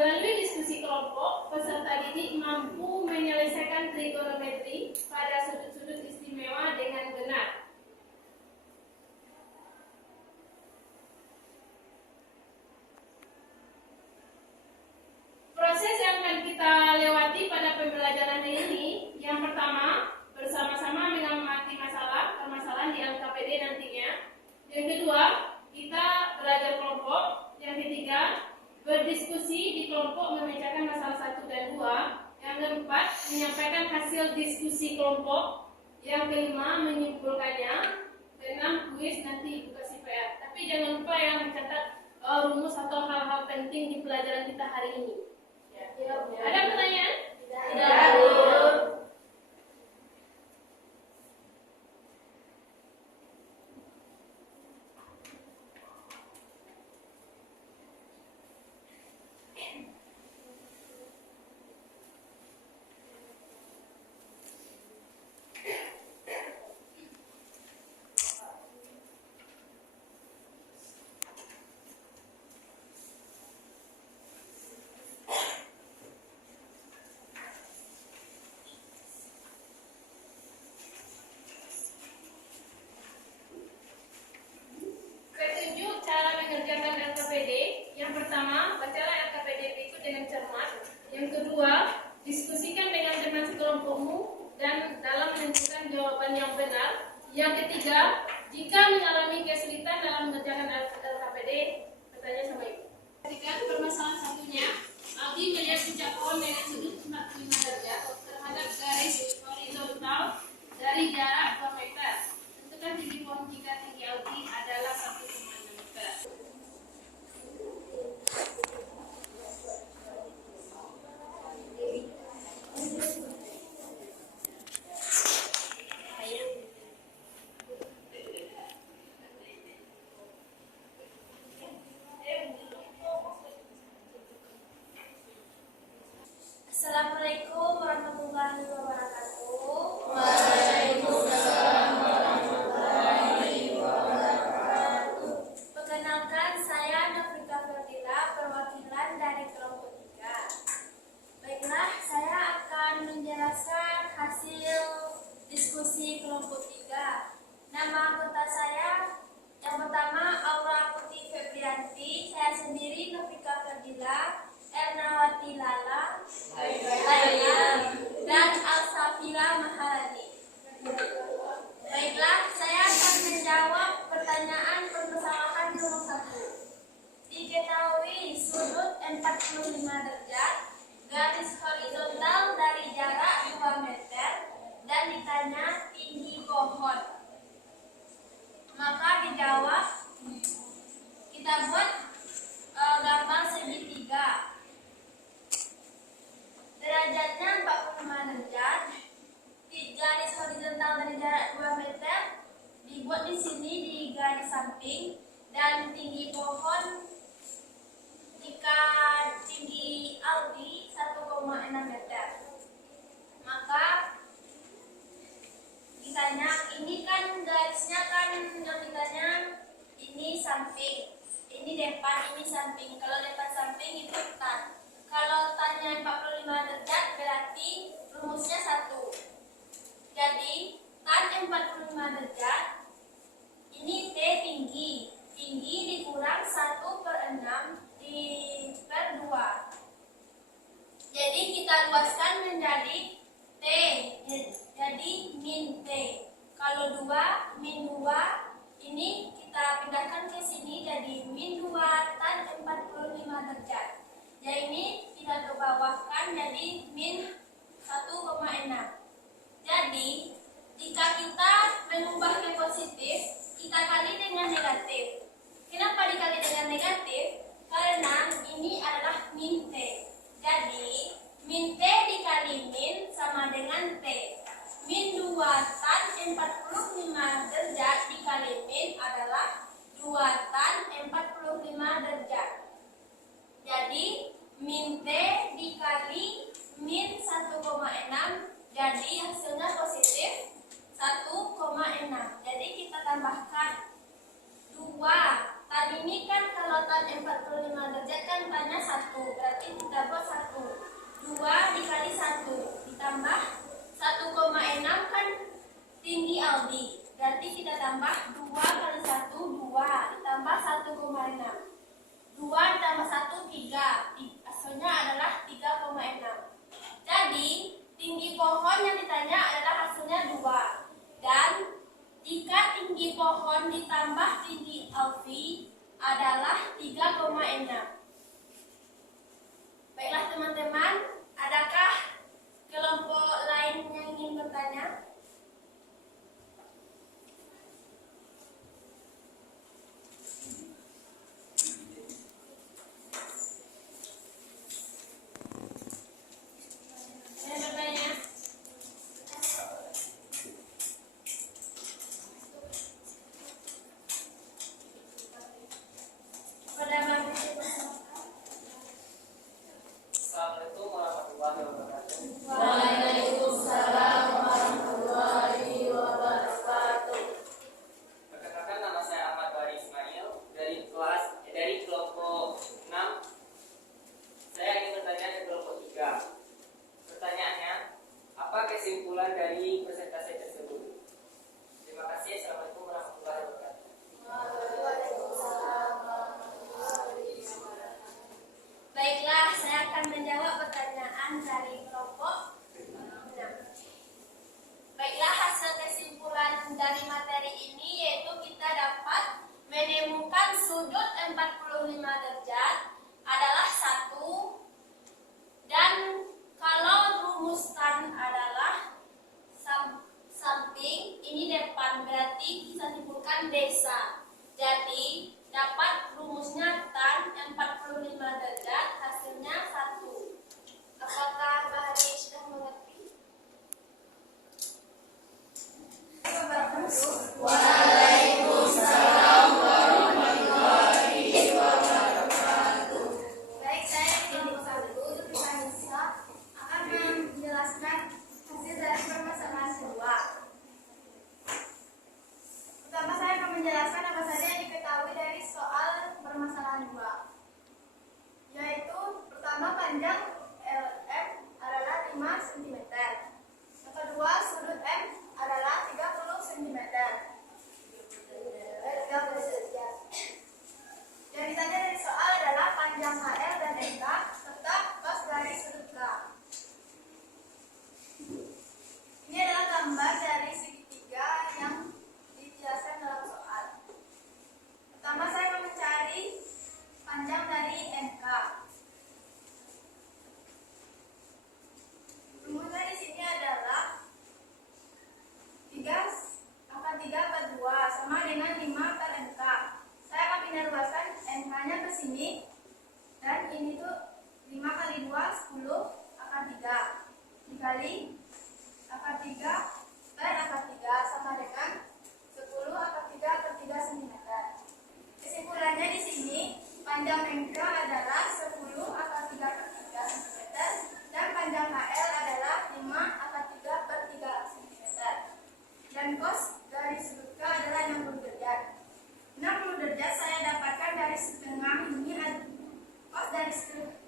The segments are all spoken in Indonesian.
Melalui diskusi kelompok, peserta didik mampu menyelesaikan trigonometri pada sudut-sudut istimewa dengan benar. Proses yang akan kita lewati pada pembelajaran ini, yang pertama, bersama-sama mengamati permasalahan di LKPD nantinya. Yang kedua, kita belajar kelompok. Yang ketiga, berdiskusi di kelompok memecahkan masalah 1 dan 2. Yang keempat, menyampaikan hasil diskusi kelompok. Yang kelima, menyimpulkannya. Keenam, kuis, nanti Ibu kasih PR. Tapi jangan lupa yang mencatat rumus atau hal-hal penting di pelajaran kita hari ini. Ada pertanyaan? Tidak. Yang pertama, bacalah LKPD berikut dengan cermat. Yang kedua, diskusikan dengan teman sekelompokmu dan dalam menentukan jawaban yang benar. Yang ketiga, jika mengalami kesulitan dalam mengerjakan LKPD, bertanya sama Ibu. Perhatikan permasalahan satunya. Aldi melihat puncak pohon dengan sudut 45 derajat terhadap garis horizontal dari jarak 2 meter. Tentukan tinggi pohon jika tinggi Aldi adalah 1,6 meter. Assalamualaikum warahmatullahi wabarakatuh. Waalaikumsalam warahmatullahi wabarakatuh. Perkenalkan, saya Nofrika Ferdila, perwakilan dari kelompok 3. Baiklah, saya akan menjelaskan hasil diskusi kelompok 3. Nama anggota saya yang pertama Aura Putih Febrianti, saya sendiri Nofrika Ferdila, Ernawati Lala, dan Alsafira Maharani. Baiklah, saya akan menjawab pertanyaan permasalahan nomor 1. Diketahui sudut 45 derajat, garis horizontal dari jarak 2 meter, dan ditanya tinggi pohon. Maka dijawab, kita buat gambar segitiga. Derajatnya 45 derajat, garis horizontal dari jarak 2 meter dibuat di sini di garis samping, dan tinggi pohon jika tinggi Aldi 1,6 meter. Maka ditanya, ini kan garisnya kan yang ditanya ini samping, ini depan, ini samping. Kalau depan samping itu tan. Kalau tanya 45 derajat berarti rumusnya 1. Jadi tan 45 derajat, ini T tinggi. Tinggi dikurang 1/6 per 2. Jadi kita luaskan menjadi T. Jadi min T. Kalau 2 min 2, ini kita pindahkan ke sini jadi min 2 tan 45 derajat. Jadi ini kita ke bawahkan jadi min 1,6. Jadi jika kita mengubah ke positif, kita kali dengan negatif. Kenapa dikali dengan negatif? Karena ini adalah min T. Jadi min T dikali min sama dengan T. Min 2 tan 45 derajat dikali min adalah 2 tan 45 derajat. Jadi min T dikali min 1,6, jadi hasilnya positif 1,6. Jadi kita tambahkan 2. Tan ini kan kalau tan tan 45 derajat kan tannya 1, berarti kita buat 1. 2 dikali 1 ditambah 1,6 kan tinggi Aldi. Berarti kita tambah 2 kali 1, 2 ditambah 1,6. 2 ditambah 1, 3. Hasilnya adalah 3,6. Jadi tinggi pohon yang ditanya adalah hasilnya 2. Dan jika tinggi pohon ditambah tinggi Alfi adalah 3,6. Baiklah teman-teman, adakah kelompok lain yang ingin bertanya? Saya bertanya. Pada Bapak Assalamualaikum warahmatullahi wabarakatuh. Waalaikumsalam warahmatullahi wabarakatuh. Perkenalkan, nama saya Ahmad Bari Ismail dari kelompok 6. Saya ingin bertanya ke kelompok 3. Pertanyaannya, apa kesimpulan dari presentasi tersebut? Terima kasih. Assalamualaikum warahmatullahi wabarakatuh. Baiklah, saya akan menjawab pertanyaan dari kelompok 6. Baiklah, hasil kesimpulan dari materi ini yaitu kita dapat menemukan sudut 45 derajat adalah 1, dan kalau rumus tan adalah samping, ini depan, berarti kita simpulkan desa. Jadi dapat rumusnya tan 45 derajat, hasilnya 1. Apakah Bahari sudah mengerti? Baik, saya di kelompok 1 untuk Anissa akan menjelaskan hasil dari permasalahan 2. Pertama, saya akan menjelaskan apa saja yang diketahui dari soal permasalahan 2. Yaitu, pertama, panjang LM adalah 5 cm. Yang kedua, sudut M adalah 30 cm. Yang ditanya dari soal adalah panjang HL dan MK serta cos dari sudut K. Ini adalah gambar dari segitiga yang dijelaskan dalam soal. Pertama, saya akan mencari panjang dari MK. Rumusnya di sini adalah 3/3/2 sama dengan 5 per MK. Saya akan pindah luaskan MK-nya ke sini, dan ini tuh 5 kali 2 10/3 dikali akar 3 per akar 3 sama dengan 10/3/3 cm. Kesimpulannya di sini panjang MK adalah 10/3/3 cm dan panjang HL adalah 5/3/3 cm. Dan cos dari sudut K adalah 60 derajat. 60 derajat saya dapatkan dari setengah ini. Cos dari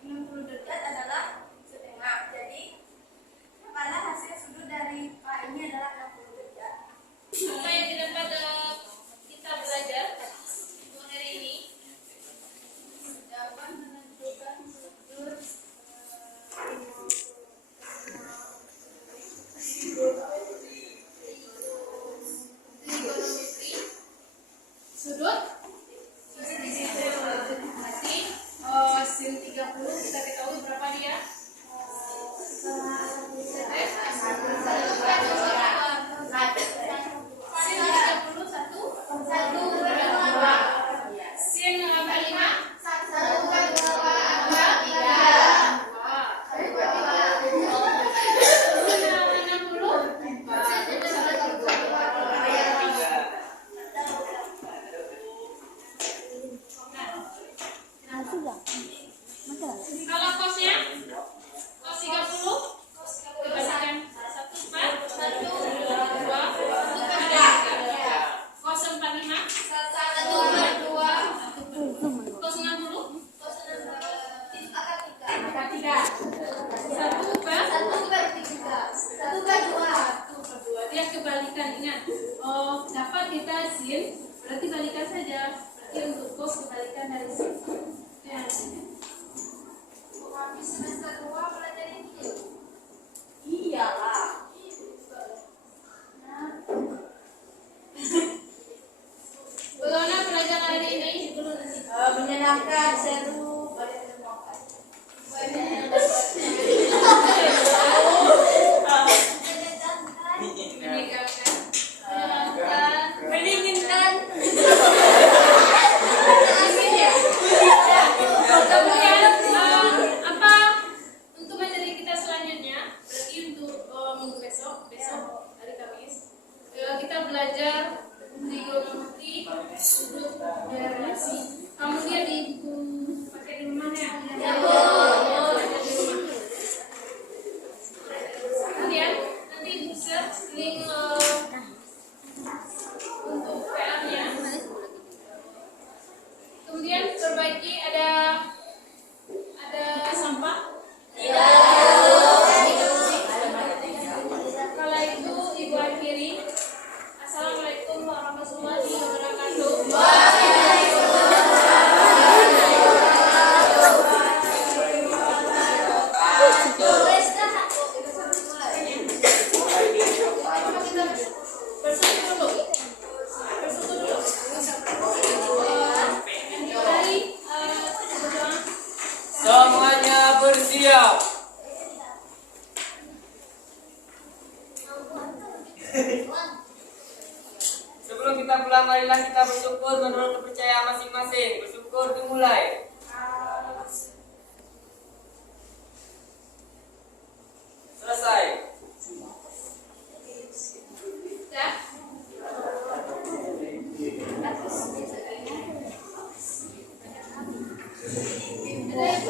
60 derajat adalah setengah. Jadi pada hasil sudut dari K ini adalah 60 derajat. Apa yang didapat kita belajar untuk hari ini? Jawaban menentukan sudut Trigonometri. Sudut. Berarti sin 30 kita ketahui berapa dia? Sin 30 1 2. Sin 45 Kalau kembalikan dari sini. Ya. Habis semester 2 belajar ini. Iyalah. Bagaimana pelajaran hari ini? Menyenangkan, seru, banyak temukan. Meninggalkan. Mendinginkan. Kemudian apa untuk materi kita selanjutnya? Berarti untuk minggu besok hari Kamis kita belajar trigonometri, sudut dan relasi. Kamu lihat di buku pakai di rumah ya? Ya, Bu. Belajar di rumah. Kemudian nanti bisa link untuk PR-nya. Kemudian perbaiki ada sampah. Kala itu Ibu akhiri. Assalamualaikum warahmatullahi wabarakatuh. Bersyukur dulu. Dari berdoa. Semuanya bersiap. Sebelum kita pulang, marilah kita bersyukur menurut kepercayaan masing-masing. Bersyukur dimulai. Selesai. Ya. Ada yang